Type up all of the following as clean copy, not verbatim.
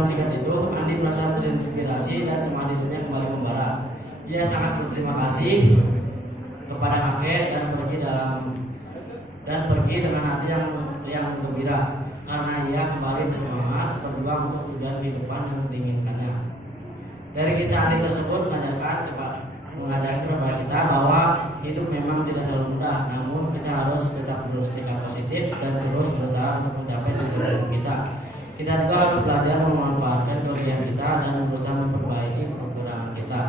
jawaban singkat itu, Andi merasa terinspirasi dan semangat hidupnya kembali membara. Dia sangat berterima kasih kepada kakek dan pergi dengan hati yang gembira karena ia kembali bersemangat berjuang untuk tujuan kehidupan yang diinginkannya. Dari kisah Andi tersebut mengajarkan kepada kita bahwa hidup memang tidak selalu mudah, namun kita harus tetap bersikap positif dan terus berusaha untuk mencapai tujuan kita. Kita juga harus belajar memanfaatkan kelebihan kita dan berusaha memperbaiki kekurangan kita.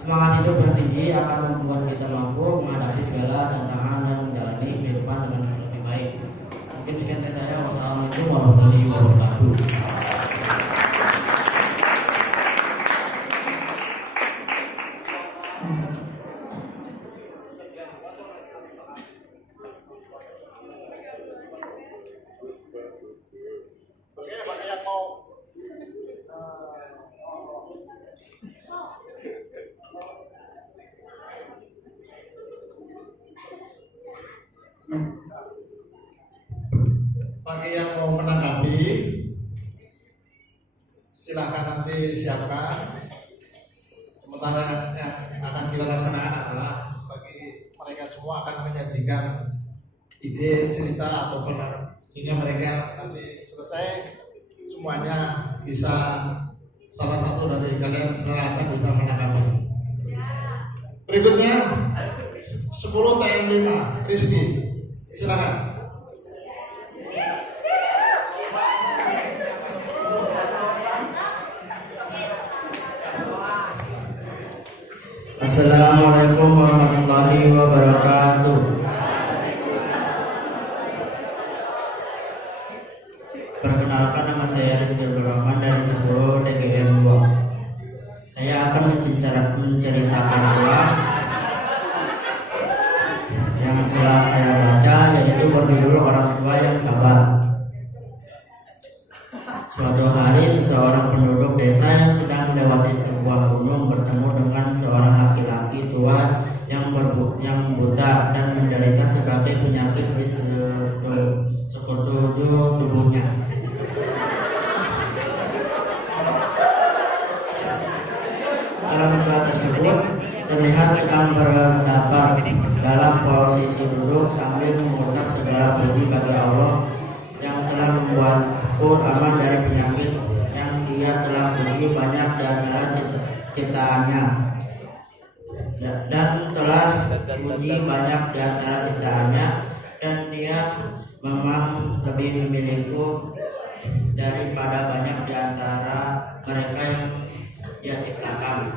Semangat hidup yang tinggi akan membuat kita mampu menghadapi segala tantangan dan menjalani kehidupan dengan lebih baik. Mungkin sekian dari saya. Wassalamualaikum warahmatullahi wabarakatuh. Bagi yang mau menanggapi, silakan nanti siapkan. Sementara yang akan kita laksanakan adalah bagi mereka semua akan menyajikan ide, cerita atau pendapat, sehingga mereka nanti selesai semuanya bisa salah satu dari kalian secara acak bisa menanggapi. Berikutnya 10 TM 5 Rizky, silakan. Assalamualaikum warahmatullahi wabarakatuh. Perkenalkan, nama saya Rizky Abdurrahman dari 10 DGM 2. Saya akan menceritakan dua yang setelah saya baca, yaitu berjudul Orang Tua yang Sabar. Suatu hari seseorang penduduk desa yang sedang melewati sebuah gunung bertemu dengan seorang laki-laki tua yang buta dan menderita sebagai penyakit di sekujur tubuhnya. Orang tua tersebut terlihat sedang berdabar dalam posisi duduk sambil mengucap segala puji bagi Allah yang telah membuatku aman dari penyakit yang dia telah puji banyak di antara ciptaannya dan dia memang lebih memilihku daripada banyak di antara mereka yang dia ciptakan.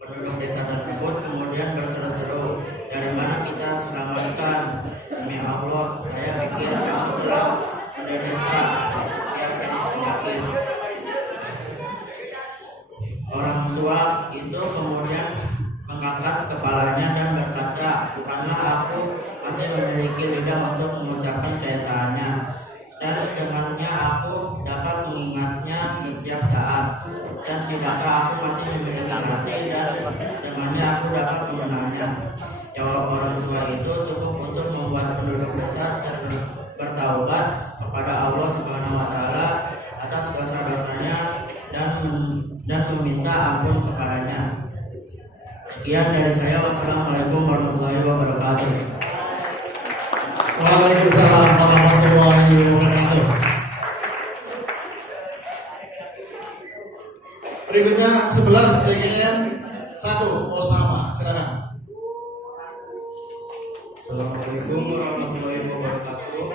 Penduduk desa tersebut kemudian berseru-seru, "Dari mana kita selamatkan? Demi Allah, saya pikir kamu telah menderita setiap jenis penyakit." Orang tua itu kemudian mengangkat kepalanya dan berkata, "Bukanlah aku masih memiliki lidah untuk mengucapkan keesaannya, dan dengannya aku dapat mengingatnya setiap saat, dan tidakkah aku masih memiliki hati dan dengannya aku dapat mengenalnya?" Jawab orang tua itu cukup untuk membuat penduduk desa bertaubat kepada Allah Subhanahu wa Ta'ala atas dosa-dosanya dan meminta ampun kepadanya. Sekian dari saya. Wassalamualaikum warahmatullahi wabarakatuh. Waalaikumsalam warahmatullahi wabarakatuh. Berikutnya 11 DGM 1 Osama, silakan. Assalamualaikum warahmatullahi wabarakatuh.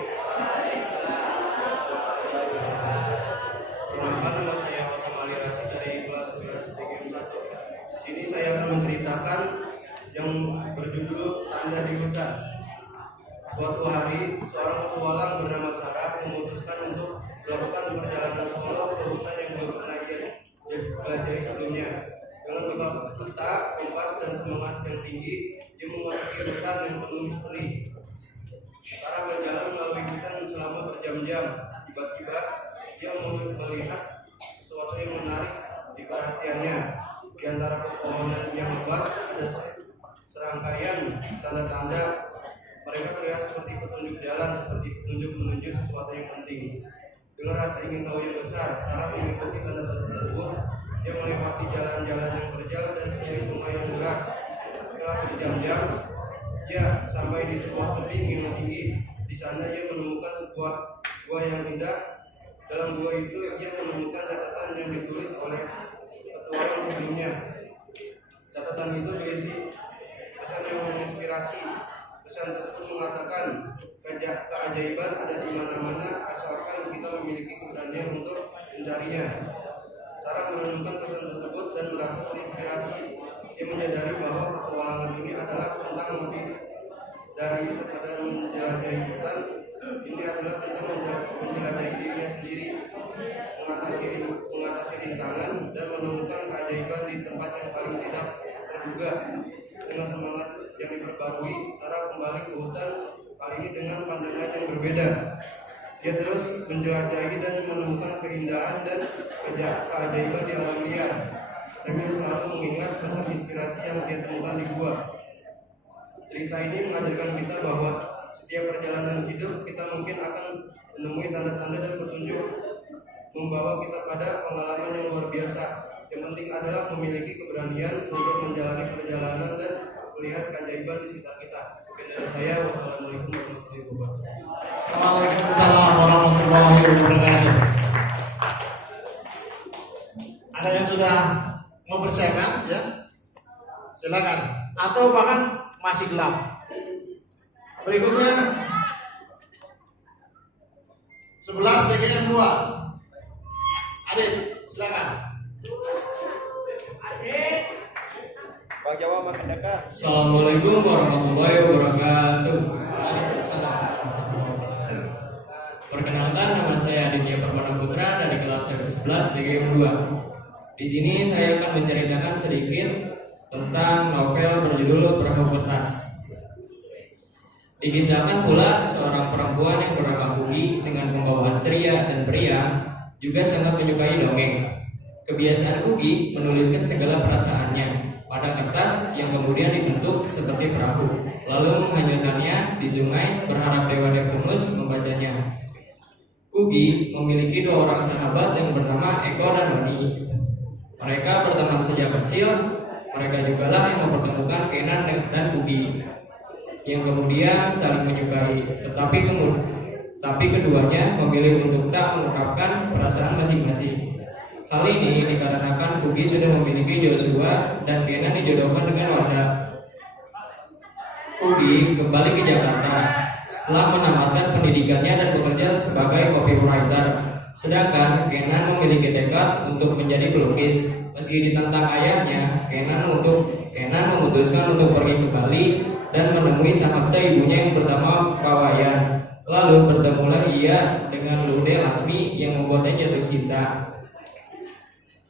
Perkenalkan, nama saya Osama Ali Rasyid dari kelas 11 DGM 1. Di sini saya akan menceritakan yang berjudul Tanda di Hutan. Suatu hari, seorang petualang bernama Sarah memutuskan untuk melakukan perjalanan solo ke hutan yang belum pernah ia jelajahi sebelumnya. Dengan bekal peta, kompas, dan semangat yang tinggi, dia memasuki hutan yang penuh misteri. Sarah berjalan melalui hutan selama berjam-jam. Tiba-tiba, dia melihat sesuatu yang menarik di perhatiannya. Di antara pepohonan yang lebat ada serangkaian tanda-tanda. Mereka terlihat seperti petunjuk jalan, seperti petunjuk menuju sesuatu yang penting. Dengan rasa ingin ingin tahu yang besar. Sarah mengikuti tanda-tanda tersebut. Dia melewati jalan-jalan yang terjal dan sungai-sungai yang deras. Setelah berjam-jam, dia sampai di sebuah tebing yang tinggi. Di sana ia menemukan sebuah gua yang indah. Dalam gua itu ia menemukan catatan yang ditulis oleh petualang sebelumnya. Catatan itu berisi pesan yang menginspirasi. Pesan tersebut mengatakan keajaiban ada di mana-mana asalkan kita memiliki keberanian untuk mencarinya. Sarah merenungkan pesan tersebut dan merasa terinspirasi. Dia menyadari bahwa petualangan ini adalah tentang lebih dari sekadar menjelajahi hutan. Ini adalah tentang menjelajahi dirinya sendiri, mengatasi rintangan dan menemukan keajaiban di tempat yang paling tidak terduga. Dengan semangat yang diperbarui, Sarah kembali ke hutan, kali ini dengan pandangan yang berbeda. Dia terus menjelajahi dan menemukan keindahan dan keajaiban di alam liar, sambil selalu mengingat pesan inspirasi yang dia temukan di gua. Cerita ini mengajarkan kita bahwa setiap perjalanan hidup kita mungkin akan menemui tanda-tanda dan petunjuk membawa kita pada pengalaman yang luar biasa. Yang penting adalah memiliki keberanian untuk menjalani perjalanan dan melihat keajaiban di sekitar kita. Mungkin dari saya, wassalamualaikum warahmatullahi wabarakatuh. Waalaikumsalam warahmatullahi wabarakatuh. Ada yang sudah mau bersemangat ya? Silakan. Atau bahkan masih gelap. Berikutnya 11 DGM 2. Adik, silakan. Bang Jawa makin dekat. Assalamualaikum warahmatullahi wabarakatuh. Perkenalkan, nama saya Aditya Permana Putra dari kelas 11 DGM 2. Di sini saya akan menceritakan sedikit tentang novel berjudul Perahu Kertas. Dikisahkan pula seorang perempuan yang bernama Kugi dengan pembawaan ceria dan periang juga sangat menyukai dongeng. Kebiasaan Kugi menuliskan segala perasaannya pada kertas yang kemudian dibentuk seperti perahu, lalu menghanyutkannya di sungai berharap Dewa Neptunus membacanya. Kugi memiliki dua orang sahabat yang bernama Eko dan Wani. Mereka berteman sejak kecil. Mereka jugalah yang mempertemukan Kenan dan Kugi, yang kemudian saling menyukai. Tapi keduanya memilih untuk tak mengungkapkan perasaan masing-masing. Hal ini dikarenakan Kugi sudah memiliki Joshua dan Kenan dijodohkan dengan Wanda. Kugi kembali ke Jakarta setelah menamatkan pendidikannya dan bekerja sebagai copywriter. Sedangkan Kenan memiliki tekad untuk menjadi pelukis. Meski ditentang ayahnya, Kenan memutuskan untuk pergi ke Bali dan menemui sahabat ibunya yang bernama Kawayan. Lalu bertemulah ia dengan Lude Lasmi yang membuatnya jatuh cinta.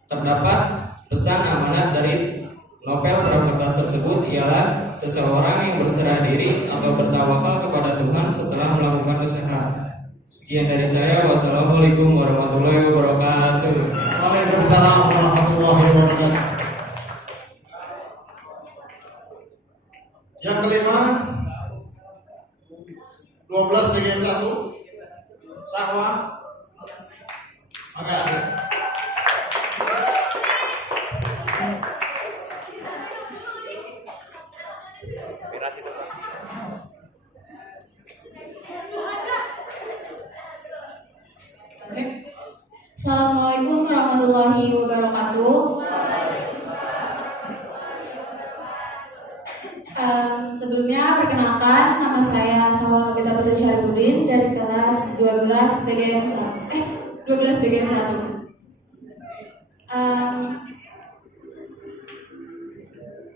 Terdapat pesan amanat dari novel Perahu Kertas tersebut ialah seseorang yang berserah diri atau bertawakal kepada Tuhan setelah melakukan usaha. Sekian dari saya. Wassalamualaikum warahmatullahi wabarakatuh. Waalaikumsalam warahmatullahi wabarakatuh. Yang kelima 12 DGM 1 Sahwa. Oke. Assalamualaikum warahmatullahi wabarakatuh. Sebelumnya perkenalkan, nama saya Sahwa Nobita Putri Syarifudin dari kelas 12 DGM 1.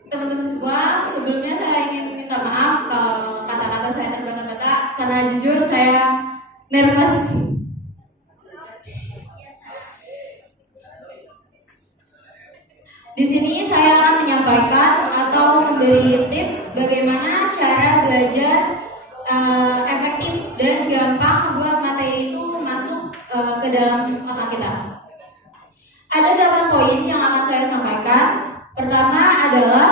Teman-teman semua, sebelumnya saya ingin minta maaf kalau kata-kata saya terbata-bata karena jujur saya nervous. Di sini saya akan menyampaikan atau memberi tips bagaimana cara belajar efektif dan gampang membuat materi itu masuk ke dalam otak kita. Ada 8 poin yang akan saya sampaikan. Pertama adalah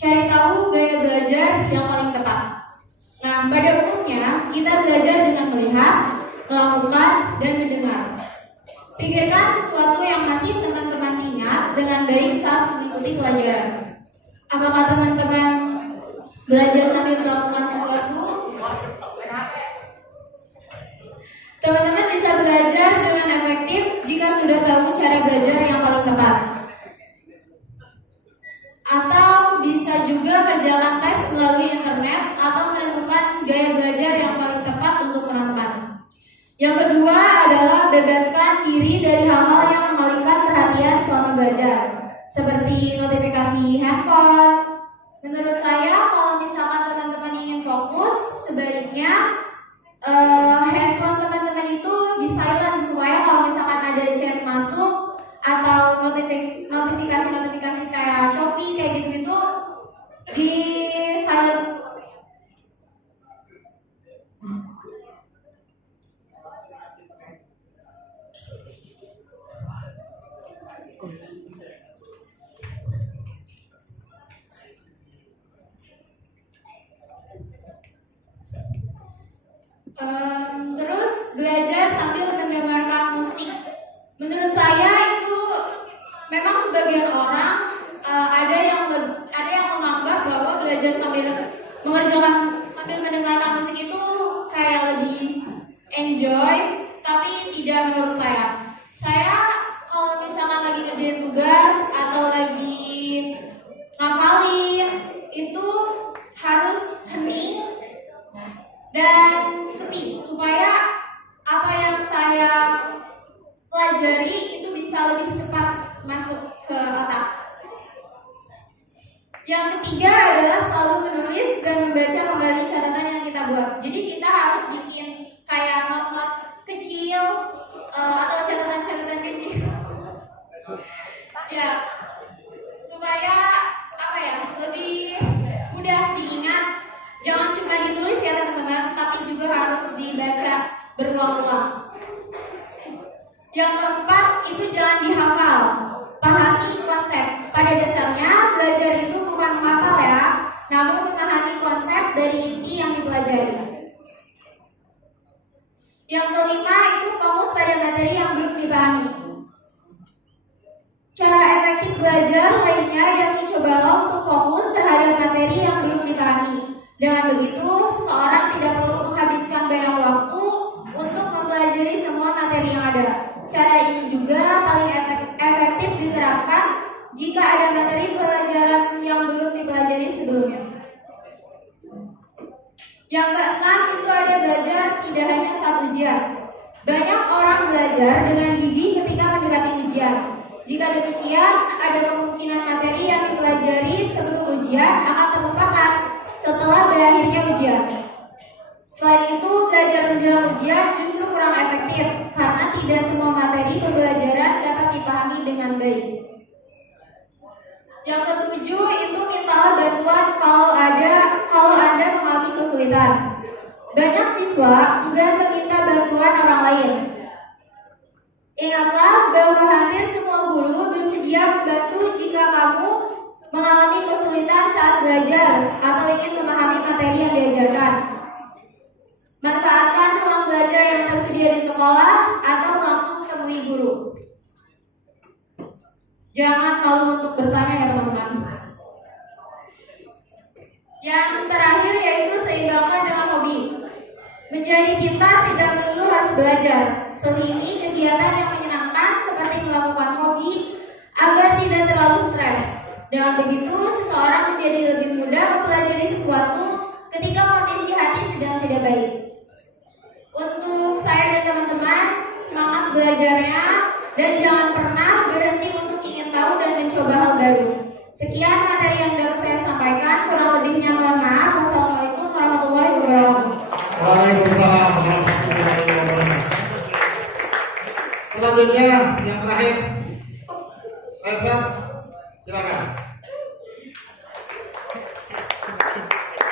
cari tahu gaya belajar yang paling tepat. Nah, pada umumnya kita belajar dengan melihat, melakukan, dan mendengar. Pikirkan sesuatu yang masih teman-teman ingat dengan baik saat mengikuti pelajaran. Apakah teman-teman belajar sambil melakukan sesuatu? Teman-teman bisa belajar dengan efektif jika sudah tahu cara belajar yang paling tepat. Atau bisa juga kerjakan tes melalui internet atau menentukan gaya belajar yang paling tepat untuk teman-teman. Yang kedua adalah bebaskan diri dari hal-hal yang mengalihkan perhatian selama belajar, seperti notifikasi handphone. Menurut saya, kalau misalkan teman-teman ingin fokus, sebaiknya handphone teman-teman itu di silent, supaya kalau misalkan ada chat masuk atau notifikasi kayak Shopee kayak gitu-gitu di silent. Terus belajar sambil mendengarkan musik. Menurut saya itu memang sebagian orang ada yang menganggap bahwa belajar sambil mendengarkan musik itu kayak lebih enjoy, tapi tidak menurut saya. Saya kalau misalkan lagi ngerjain tugas atau lagi ngafalin itu harus hening dan sepi supaya apa yang saya pelajari itu bisa lebih cepat masuk ke otak. Yang ketiga adalah selalu menulis dan membaca kembali catatan yang kita buat. Jadi kita harus bikin kayak not-not kecil atau catatan-catatan kecil. Ya, supaya lebih mudah diingat. Jangan cuma ditulis ya teman-teman, tapi juga harus dibaca berulang-ulang. Yang keempat itu jangan dihafal, pahami konsep. Pada dasarnya belajar itu bukan menghafal ya, namun memahami konsep dari inti yang dipelajari. Yang kelima itu fokus pada materi yang belum dipahami. Cara efektif belajar lainnya yang dicobalah untuk fokus terhadap materi yang belum dipahami. Dengan begitu, seseorang tidak perlu menghabiskan banyak waktu untuk mempelajari semua materi yang ada. Cara ini juga paling efektif diterapkan jika ada materi pelajaran yang belum dipelajari sebelumnya. Yang keenam itu ada belajar tidak hanya saat ujian. Banyak orang belajar dengan gigih ketika mendekati ujian. Jika demikian, ada kemungkinan materi yang dipelajari sebelum ujian akan terlupakan setelah berakhirnya ujian. Selain itu, belajar menjelang ujian justru kurang efektif karena tidak semua materi pembelajaran dapat dipahami dengan baik. Yang ketujuh itu mintalah bantuan kalau Anda mengalami kesulitan. Banyak siswa enggan meminta bantuan orang lain. Ingatlah bahwa hampir semua guru bersedia membantu jika kamu mengalami kesulitan saat belajar atau ingin memahami materi yang diajarkan. Manfaatkan ruang belajar yang tersedia di sekolah atau langsung temui guru. Jangan malu untuk bertanya ya teman-teman. Yang terakhir yaitu seimbangkan dengan hobi. Menjadi pintar tidak melulu harus belajar. Selingi kegiatan yang menyenangkan seperti melakukan hobi agar tidak terlalu stres. Dengan begitu, seseorang menjadi lebih mudah mempelajari sesuatu ketika kondisi hati sedang tidak baik. Untuk saya dan teman-teman, semangat belajarnya dan jangan pernah berhenti untuk ingin tahu dan mencoba hal baru. Sekian materi yang dapat saya sampaikan, kurang lebihnya mohon maaf. Wassalamualaikum warahmatullahi wabarakatuh. Waalaikumsalam warahmatullahi wabarakatuh. Selanjutnya yang terakhir, Reza, silakan.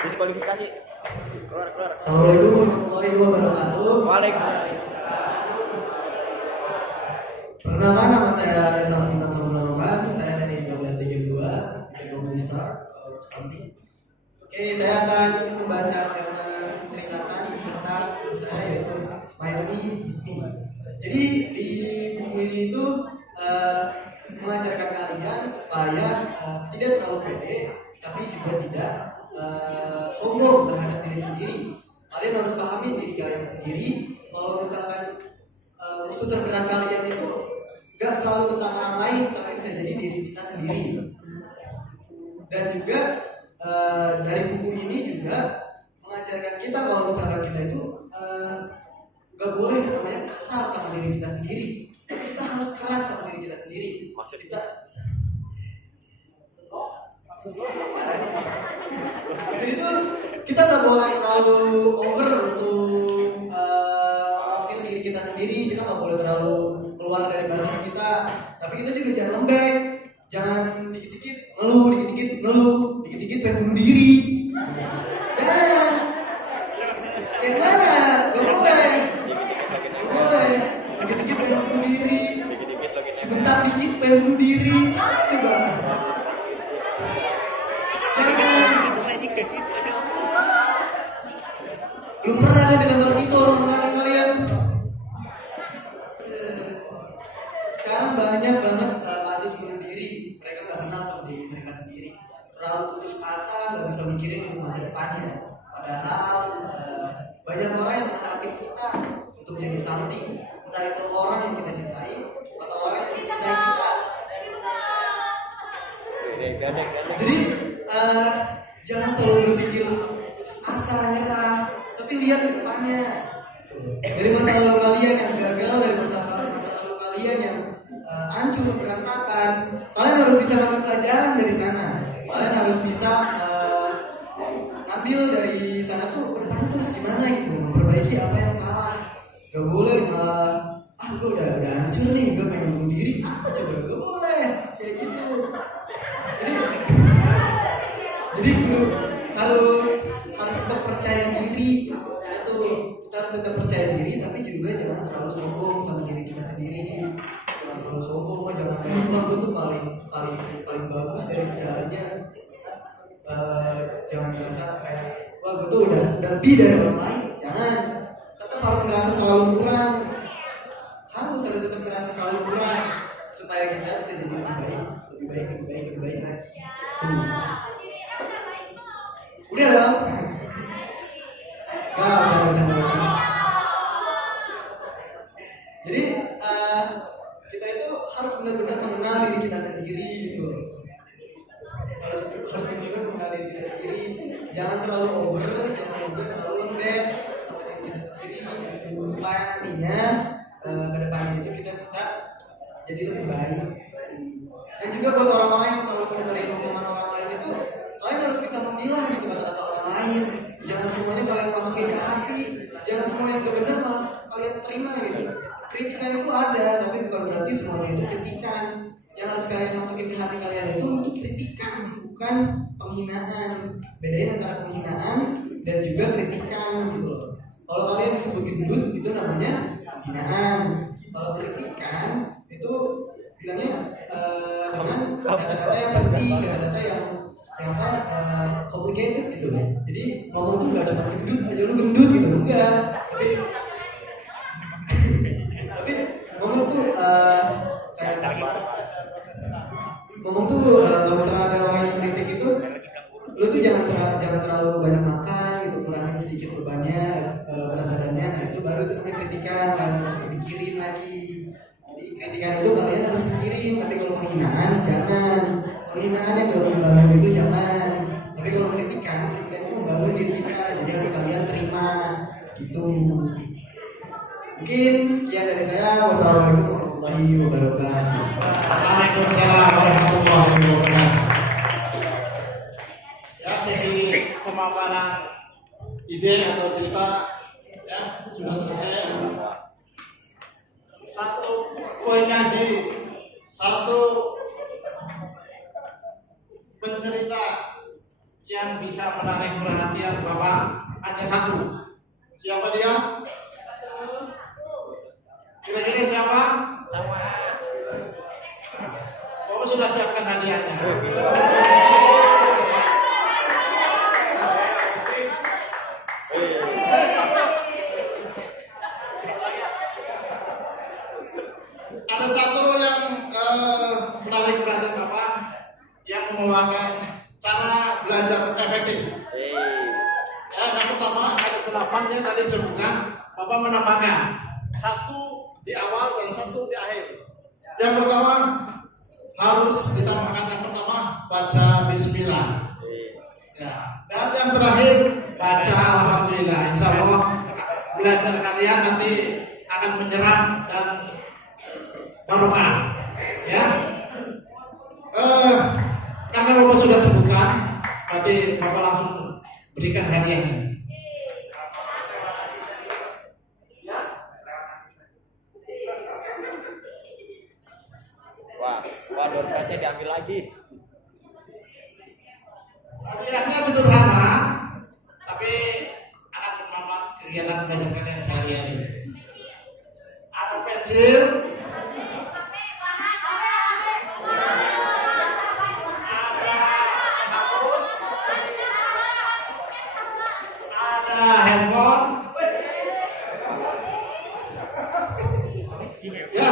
Diskualifikasi. Keluar. Assalamualaikum warahmatullahi wabarakatuh. Waalaikumsalam. Perkenalkan, nama saya Reza Pintar Roman. Saya dari 12 2 Komunisar or something. Oke, saya akan menceritakan tentang buku saya yaitu My Enemy Is Me. Jadi di buku mengajarkan kalian supaya tidak terlalu pede, tapi juga tidak sombong terhadap diri sendiri. Kalian harus pahami diri kalian sendiri. Kalau misalkan musuh terberat kalian itu gak selalu tentang orang lain, tapi bisa jadi diri kita sendiri. Dan juga dari buku ini juga mengajarkan kita kalau misalkan kita itu gak boleh namanya kasar sama diri kita sendiri, tapi kita harus keras sama diri kita sendiri. Jadi itu kita nggak boleh terlalu over untuk mengusir diri kita sendiri. Kita nggak boleh terlalu keluar dari batas kita. Tapi kita juga jangan lembek, jangan dikit-dikit ngeluh, dikit-dikit pengen bunuh diri. Jangan. Kayak mana? Gak boleh. Dikit-dikit pengen bunuh diri. Dibentak dikit pengen bunuh diri. Coba. Belum pernah kan dilempar pisau sama kakak kalian? Sekarang banyak banget kasus bunuh diri. Mereka nggak kenal sama diri mereka sendiri. Terlalu putus asa, nggak bisa mikirin untuk masa depannya. Padahal banyak orang yang mengharapkan kita untuk jadi something. Entah itu orang yang kita cintai atau orang yang mencintai kita. Jadi jangan selalu berpikir putus asa, nyerah, tapi lihat ke depannya. Dari masa lalu kalian yang gagal, dari masa lalu kalian yang hancur, berantakan, kalian harus bisa ngambil pelajaran dari sana. Kalian harus bisa ngambil dari sana tuh ke depan terus gimana gitu, memperbaiki apa yang salah. Gak boleh malah gue udah hancur nih, gue pengen bunuh diri. Coba gak boleh kayak gitu. Jadi harus tetap percaya diri. Kita harus tetap percaya diri, tapi juga jangan terlalu sombong sama diri kita sendiri. Jangan terlalu sombong, jangan kayak gue tuh paling bagus dari segalanya. Jangan ngerasa kayak wah gue tuh udah lebih dari orang lain. Jangan. Tetap harus ngerasa selalu kurang. Harus tetap ngerasa selalu kurang supaya kita bisa jadi lebih baik lagi. Udah dong. Bercanda. Jadi kita itu harus benar-benar mengenal diri kita sendiri gitu. Harus benar-benar mengenal diri kita sendiri. Jangan terlalu over, jangan juga terlalu lembek sama diri kita sendiri. Supaya nantinya ke depannya itu kita bisa jadi lebih baik. Dan juga buat orang-orang yang selalu mendengarin omongan orang lain itu, kalian harus bisa memilah gitu kata-kata orang lain. Jangan semuanya kalian masukin ke hati. Jangan semua yang gak benar malah kalian terima gitu. Kritikan itu ada, tapi bukan berarti semuanya itu kritikan. Yang harus kalian masukin ke hati kalian itu kritikan, bukan penghinaan. Bedain antara penghinaan dan juga kritikan gitu loh. Kalau kalian disebut gendut itu namanya penghinaan. Kalau kritikan itu bilangnya dengan kata-kata yang penting, kata-kata yang complicated gitu. Jadi ngomong tuh nggak cuma gendut aja lu gendut gitu, enggak. Tapi ngomong tuh kayak ngomong tuh kalau misalnya ada orang yang kritik itu, lu tuh jangan terlalu banyak makan gitu, kurangin sedikit bebannya, berat badannya. Nah itu baru itu namanya kritikan. Kalian harus pikirin lagi. Jadi kritikan itu kalian harus pikirin. Tapi kalau penghinaan jangan. Penghinaan yang gak membangun itu jangan. Tapi kalau kritikan itu membangun diri kita. Jadi harus kalian terima gitu. Mungkin sekian dari saya. Wassalamualaikum warahmatullahi wabarakatuh. Waalaikumsalam warahmatullahi wabarakatuh. Ya, sesi pemaparan ide atau cerita ya sudah selesai. Satu poinnya Ji, satu pencerita yang bisa menarik perhatian Bapak hanya satu. Siapa dia? Kira-kira siapa? Sama. Bapak sudah siapkan hadiahnya. Ada satu yang yang membawakan cara belajar efektif. Ya, yang pertama ada 8 yang tadi sebutkan, Bapak menambahkan 1 di awal dan 1 di akhir. Yang pertama harus ditambahkan, yang pertama baca Bismillah. Ya. Dan yang terakhir baca Alhamdulillah. Insya Allah belajar kalian nanti akan menyerap dan barokah. Ya. Karena Bapak sudah sebutkan, berarti Bapak langsung berikan hadiahnya. Wah, dompetnya diambil lagi. Hadiahnya sederhana, tapi akan bermanfaat kegiatan belajar kalian sehari-hari. Ada pensil, ada handphone, ya,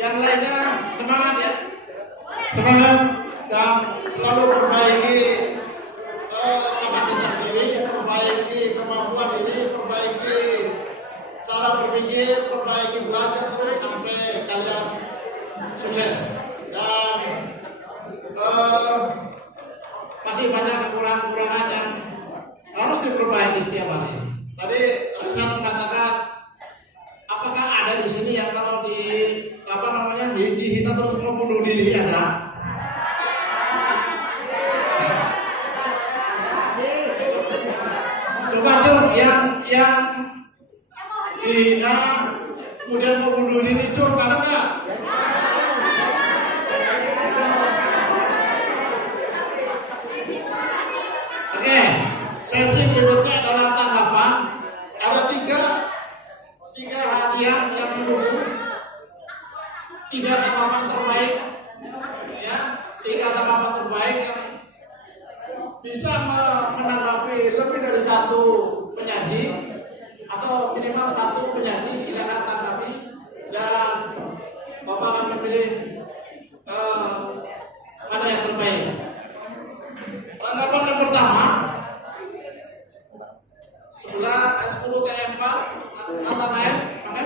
yang lainnya semangat ya, semangat dan selalu perbaiki kapasitas diri, perbaiki kemampuan diri, perbaiki cara berpikir, perbaiki belajar terus sampai kalian sukses. Dan masih banyak kekurangan-kekurangan yang harus diperbaiki setiap hari. Tadi Rizal mengatakan, apakah ada di sini yang kalau dihina terus mau bunuh diri ada? Coba yang dihina kemudian mau bunuh diri, ada nggak? Oke, sesi berikutnya adalah tanggapan. Ada tiga hadiah yang menunggu, 3 tanggapan terbaik, ya, 3 tanggapan terbaik yang bisa menanggapi lebih dari 1 penyaji atau minimal 1 penyaji. Silakan tanggapi dan Bapak akan memilih mana yang terbaik. Tanggapan yang pertama, 10 TM4 Tata Naik, maka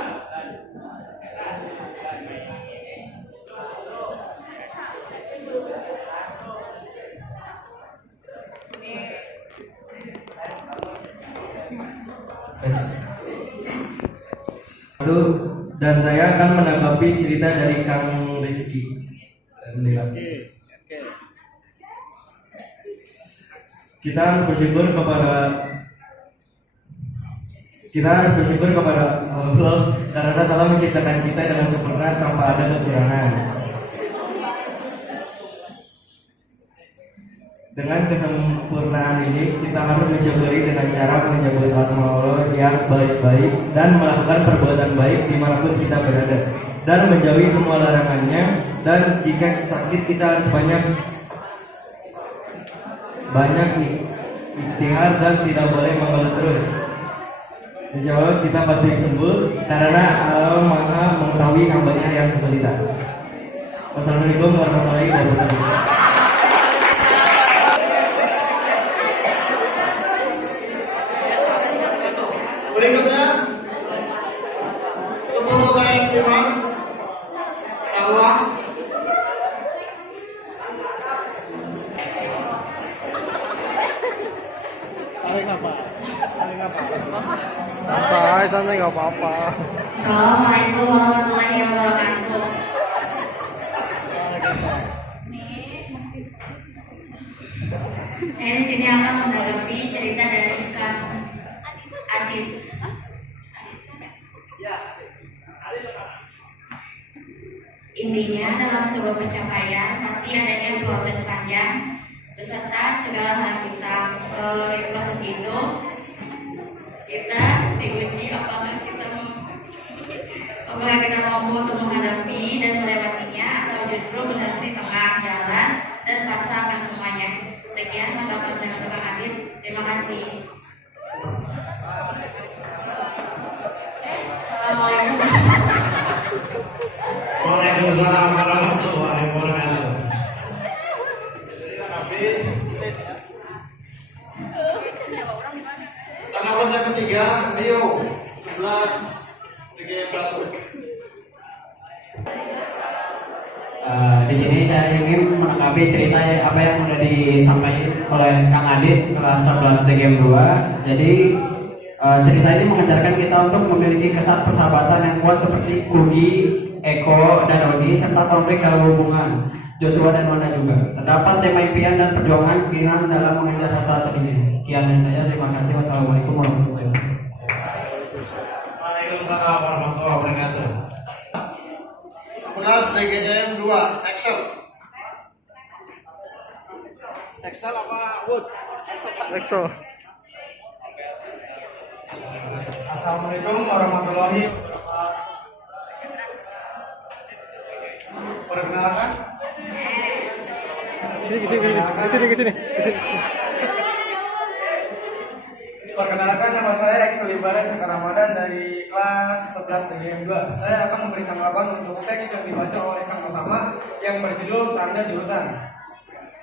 dan saya akan menanggapi cerita dari Kang Rizky. Kita harus bersyukur kepada Allah karena telah menciptakan kita dengan sempurna tanpa ada kekurangan. Dengan kesempurnaan ini kita harus mensyukuri dengan cara menyebut asma Allah yang baik-baik dan melakukan perbuatan baik dimanapun kita berada dan menjauhi semua larangannya. Dan jika sakit kita harus banyak ikhtiar dan tidak boleh mengeluh terus. Insya Allah kita pasti sembuh karena Allah Maha mengetahui hambanya yang kesulitan. Wassalamualaikum warahmatullahi wabarakatuh. Berikutnya 10 TM5 Salwa. Santai nggak apa-apa. Assalamualaikum warahmatullahi wabarakatuh. Saya di sini akan menanggapi cerita dari Kang Adit. Intinya dalam sebuah pencapaian pasti adanya proses panjang beserta segala hal kita. Melalui proses itu kita diuji apakah kita mampu untuk menghadapi dan melewatinya atau justru benar di tengah jalan dan pasrah akan semuanya. Sekian tanggapan saya untuk Kang Adit. Terima kasih. Assalamualaikum. Waalaikumsalam warahmatullahi wabarakatuh. Di sini saya ingin menanggapi cerita apa yang sudah disampaikan oleh Kang Adit kelas 11 DGM 2. Jadi cerita ini mengajarkan kita untuk memiliki kesan persahabatan yang kuat seperti Kugi, Eko, dan Odi serta konflik dalam hubungan Joshua dan Wana juga. Terdapat tema impian dan perjuangan keinginan dalam mengejar rasa-rasa ini. Sekian dari saya. Terima kasih. Wassalamualaikum warahmatullahi wabarakatuh. Waalaikumsalam warahmatullahi wabarakatuh. 11 DGM 2 Excel. Excel apa Wood? Excel. Assalamualaikum warahmatullahi wabarakatuh. Perkenalkan. Kesini. Perkenalkan, nama saya Excel Ibane Saka Ramadan dari kelas 11 DGM 2. Saya akan memberi tanggapan untuk teks yang dibaca oleh Kang Osama yang berjudul Tanda di Hutan.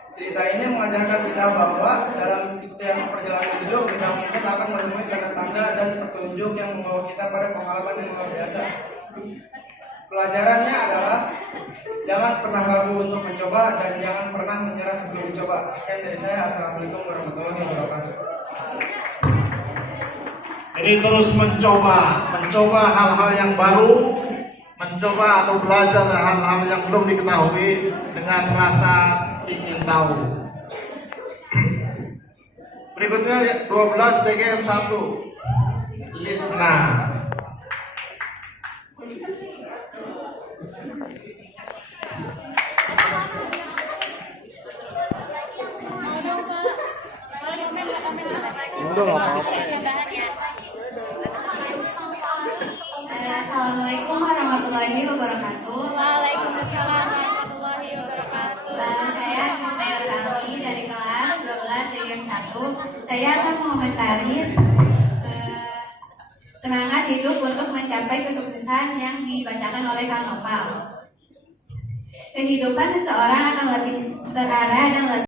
Cerita ini mengajarkan kita bahwa dalam setiap perjalanan hidup kita mungkin akan menemui tanda-tanda dan petunjuk yang membawa kita pada pengalaman yang luar biasa. Pelajarannya adalah jangan pernah ragu untuk mencoba dan jangan pernah menyerah sebelum mencoba. Sekian dari saya. Assalamualaikum warahmatullahi wabarakatuh. Jadi terus mencoba hal-hal yang baru, mencoba atau belajar hal-hal yang belum diketahui dengan rasa ingin tahu. Berikutnya 12 DGM 1 Lisna. Assalamualaikum warahmatullahi wabarakatuh. Waalaikumsalam warahmatullahi wabarakatuh. Saya Mustahil Ali dari kelas 12 DGM 1. Saya akan mengomentari semangat hidup untuk mencapai kesuksesan yang dibacakan oleh Kang Nopal. Kehidupan seseorang akan lebih terarah dan lebih